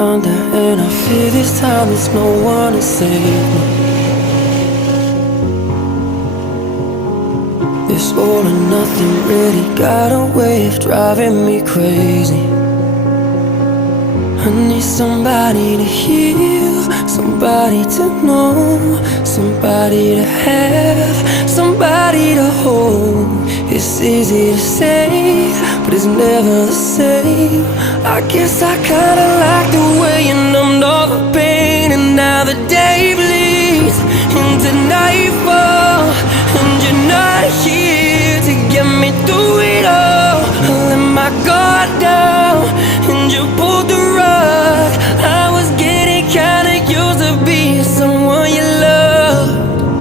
under, and I fear this time there's no one to save me. This all or nothing really got a way of driving me crazy. I need somebody to heal, somebody to know, somebody to have, somebody to hold. It's easy to say, but it's never the same. I guess I kinda like the way you numbed all the pain, and now the day bleeds into night.